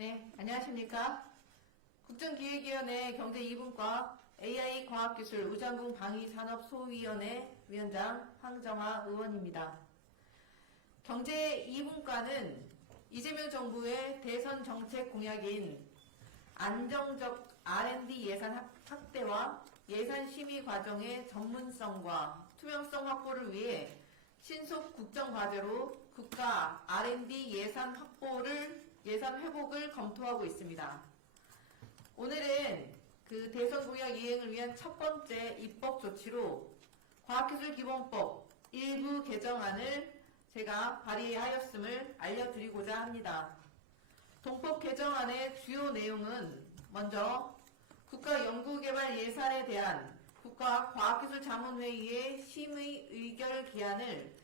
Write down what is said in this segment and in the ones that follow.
네, 안녕하십니까. 국정기획위원회 경제 2분과 AI 과학기술 우장군 방위산업소위원회 위원장 황정화 의원입니다. 경제 2분과는 이재명 정부의 대선 정책 공약인 안정적 R&D 예산 확대와 예산 심의 과정의 전문성과 투명성 확보를 위해 신속 국정과제로 국가 R&D 예산 회복을 검토하고 있습니다. 오늘은 그 대선 공약 이행을 위한 첫 번째 입법 조치로 과학기술기본법 일부 개정안을 제가 발의하였음을 알려드리고자 합니다. 동법 개정안의 주요 내용은 먼저 국가연구개발 예산에 대한 국가과학기술자문회의의 심의 의결 기한을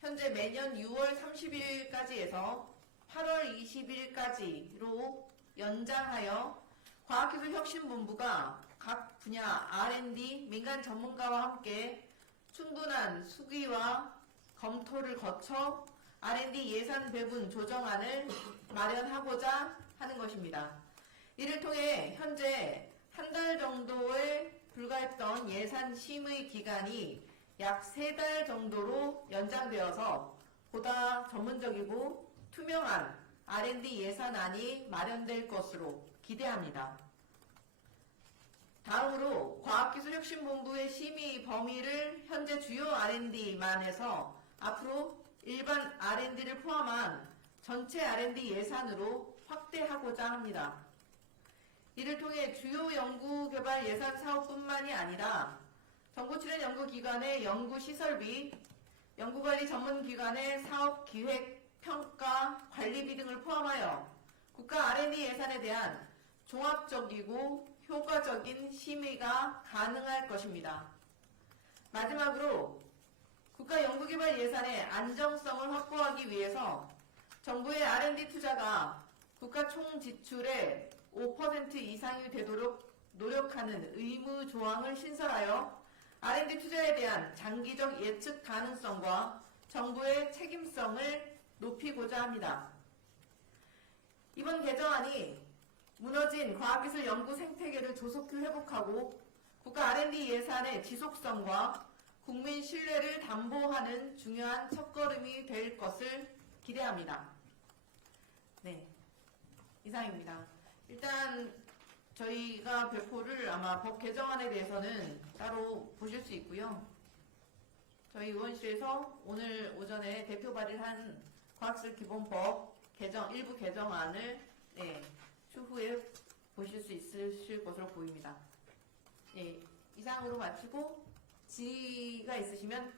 현재 매년 6월 30일까지 해서 8월 20일까지로 연장하여 과학기술혁신본부가 각 분야 R&D 민간 전문가와 함께 충분한 수기와 검토를 거쳐 R&D 예산 배분 조정안을 마련하고자 하는 것입니다. 이를 통해 현재 한 달 정도에 불과했던 예산 심의 기간이 약 3달 정도로 연장되어서 보다 전문적이고 투명한 R&D 예산안이 마련될 것으로 기대합니다. 다음으로 과학기술혁신본부의 심의 범위를 현재 주요 R&D만 해서 앞으로 일반 R&D를 포함한 전체 R&D 예산으로 확대하고자 합니다. 이를 통해 주요 연구개발 예산 사업뿐만이 아니라 정부 출연 연구기관의 연구시설비, 연구관리 전문기관의 사업기획, 평가, 관리비 등을 포함하여 국가 R&D 예산에 대한 종합적이고 효과적인 심의가 가능할 것입니다. 마지막으로 국가 연구개발 예산의 안정성을 확보하기 위해서 정부의 R&D 투자가 국가 총 지출의 5% 이상이 되도록 노력하는 의무 조항을 신설하여 R&D 투자에 대한 장기적 예측 가능성과 정부의 책임성을 높이고자 합니다. 이번 개정안이 무너진 과학기술 연구 생태계를 조속히 회복하고 국가 R&D 예산의 지속성과 국민 신뢰를 담보하는 중요한 첫걸음이 될 것을 기대합니다. 네, 이상입니다. 일단 저희가 배포를 아마 법 개정안에 대해서는 따로 보실 수 있고요. 저희 의원실에서 오늘 오전에 대표 발의한 과학기술기본법 일부 개정안을 추후에 보실 수 있으실 것으로 보입니다. 이상으로 마치고 질의가 있으시면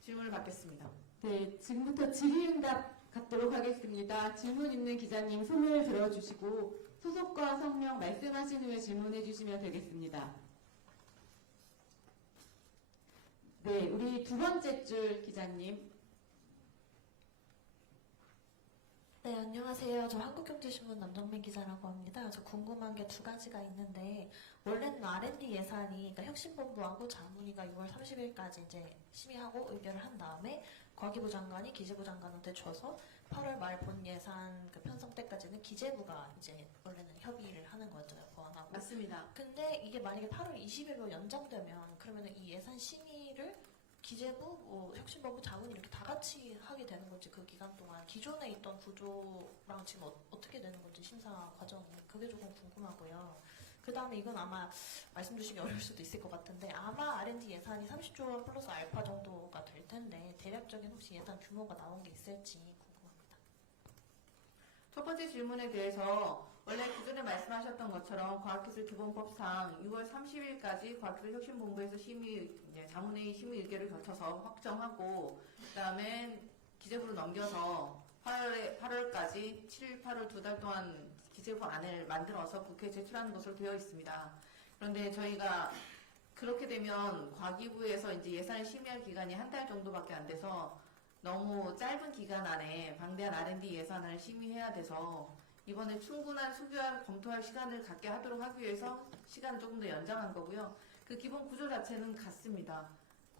질문을 받겠습니다. 네, 지금부터 질의응답 갖도록 하겠습니다. 질문 있는 기자님 손을 들어주시고 소속과 성명 말씀하신 후에 질문해 주시면 되겠습니다. 네, 우리 두 번째 줄 기자님. 네, 안녕하세요. 저 한국경제신문 남정민 기자라고 합니다. 저 궁금한 게 두 가지가 있는데, 원래는 R&D 예산이, 그러니까 혁신본부하고 자문위가 6월 30일까지 이제 심의하고 의결을 한 다음에 과기부 장관이 기재부 장관한테 줘서 8월 말 본 예산 그 편성 때까지는 기재부가 이제 원래는 협의를 하는 거죠, 보완하고. 맞습니다. 근데 이게 만약에 8월 20일로 연장되면 그러면 이 예산 심의를 기재부, 혁신본부, 자문이 이렇게 다 같이 하게 되는 건지 그 기간 동안 기존에 있던 구조랑 지금 어떻게 되는 건지 심사 과정이 그게 조금 궁금하고요. 그 다음에 이건 아마 말씀 주시기 어려울 수도 있을 것 같은데 아마 R&D 예산이 30조 원 플러스 알파 정도가 될 텐데 대략적인 혹시 예산 규모가 나온 게 있을지 궁금합니다. 첫 번째 질문에 대해서 원래 기존에 말씀하셨던 것처럼 과학기술기본법상 6월 30일까지 과학기술혁신본부에서 자문회의 심의 의결을 거쳐서 확정하고 그다음에 기재부로 넘겨서 8월까지 7, 8월 2달 동안 기재부 안을 만들어서 국회에 제출하는 것으로 되어 있습니다. 그런데 저희가 그렇게 되면 과기부에서 이제 예산을 심의할 기간이 한 달 정도밖에 안 돼서 너무 짧은 기간 안에 방대한 R&D 예산을 심의해야 돼서 이번에 충분한 수교와 검토할 시간을 갖게 하도록 하기 위해서 시간을 조금 더 연장한 거고요. 그 기본 구조 자체는 같습니다.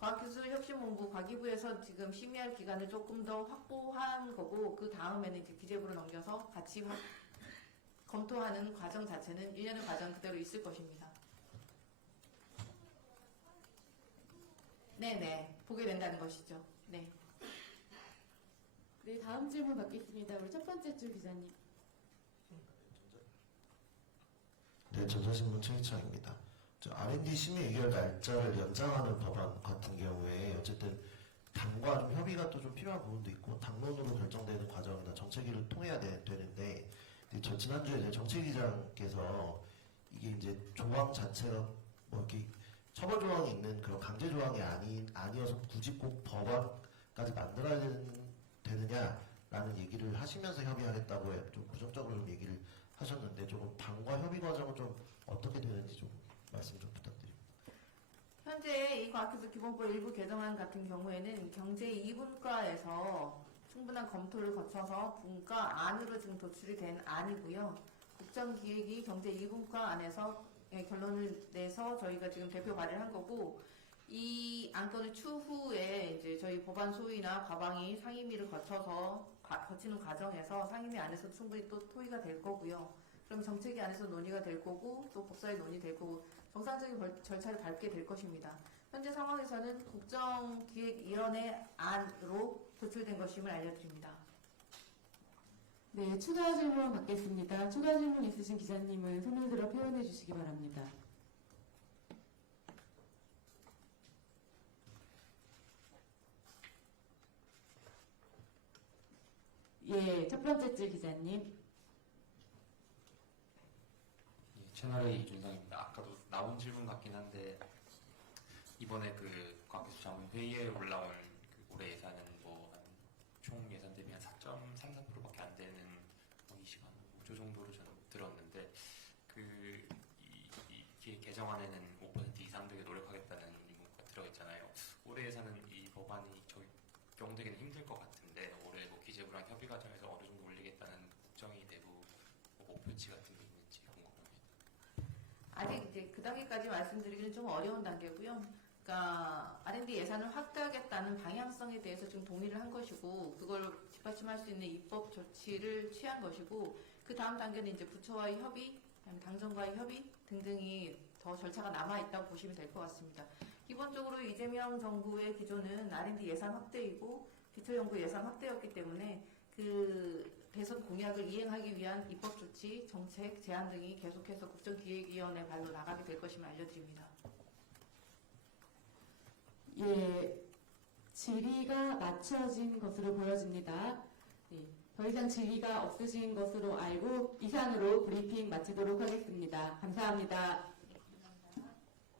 과학기술혁신본부 과기부에서 지금 심의할 기간을 조금 더 확보한 거고, 그 다음에는 이제 기재부로 넘겨서 같이 검토하는 과정 자체는 1년의 과정 그대로 있을 것입니다. 네네, 보게 된다는 것이죠. 네. 네, 다음 질문 받겠습니다. 우리 첫 번째 줄 기자님. 네, 전자신문 최희창입니다. R&D 심의 의결 날짜를 연장하는 법안 같은 경우에 어쨌든 당과 좀 협의가 또 좀 필요한 부분도 있고 당론으로 결정되는 과정이나 정책위를 통해야 되는데 저 지난주에 이제 정책위장께서 이게 이제 조항 자체가 뭐 이렇게 처벌 조항이 있는 그런 강제 조항이 아니어서 굳이 꼭 법안까지 만들어야 되느냐라는 얘기를 하시면서 협의하겠다고 좀 부정적으로 좀 얘기를 하셨는데 조금 당과 협의 과정은 좀 어떻게 되는지 좀 말씀 좀 부탁드립니다. 현재 이 과학기술 기본법 일부 개정안 같은 경우에는 경제 2분과에서 충분한 검토를 거쳐서 분과 안으로 지금 도출이 된 안이고요. 국정기획이 경제 2분과 안에서 결론을 내서 저희가 지금 대표 발의를 한 거고, 이 안건을 추후에 이제 저희 법안 소위나 과방위 상임위를 거치는 과정에서 상임위 안에서 충분히 또 토의가 될 거고요. 그럼 정책위 안에서 논의가 될 거고, 또 법사위 논의될 거고, 정상적인 절차를 밟게 될 것입니다. 현재 상황에서는 국정기획위원회 안으로 도출된 것임을 알려드립니다. 네, 추가 질문 받겠습니다. 추가 질문 있으신 기자님은 손을 들어 표현해 주시기 바랍니다. 예, 첫 번째 줄 기자님. 예, 채널A 이준상입니다. 아까도 나온 질문 같긴 한데 이번에 그 과학기술자문 회의에 올라온 그 올해 예산은 뭐 총 예산 대비 한 4.33%밖에 안 되는 뭐 20한 5조 정도로 저는 들었는데 이 기획 개정안에는 5% 이상 되게 노력하겠다는 문구가 들어있잖아요. 올해 예산은 이 법안이 적용되기는 힘들 것 같은데 올해 뭐 기재부랑 협의 과정에서 어느 정도 올리겠다는 국정이 내부 뭐 목표치 같은 게 있는지 궁금합니다. 아직 이제 그 단계까지 말씀드리기는 좀 어려운 단계고요. 그러니까 R&D 예산을 확대하겠다는 방향성에 대해서 지금 동의를 한 것이고, 그걸 뒷받침할 수 있는 입법 조치를 취한 것이고, 그 다음 단계는 이제 부처와의 협의, 당정과의 협의 등등이 더 절차가 남아 있다고 보시면 될 것 같습니다. 기본적으로 이재명 정부의 기조는 R&D 예산 확대이고 기초연구 예산 확대였기 때문에 그 대선 공약을 이행하기 위한 입법 조치, 정책, 제안 등이 계속해서 국정기획위원회 발로 나가게 될 것임을 알려드립니다. 예, 질의가 맞춰진 것으로 보여집니다. 네, 더 이상 질의가 없으신 것으로 알고 이상으로 브리핑 마치도록 하겠습니다. 감사합니다.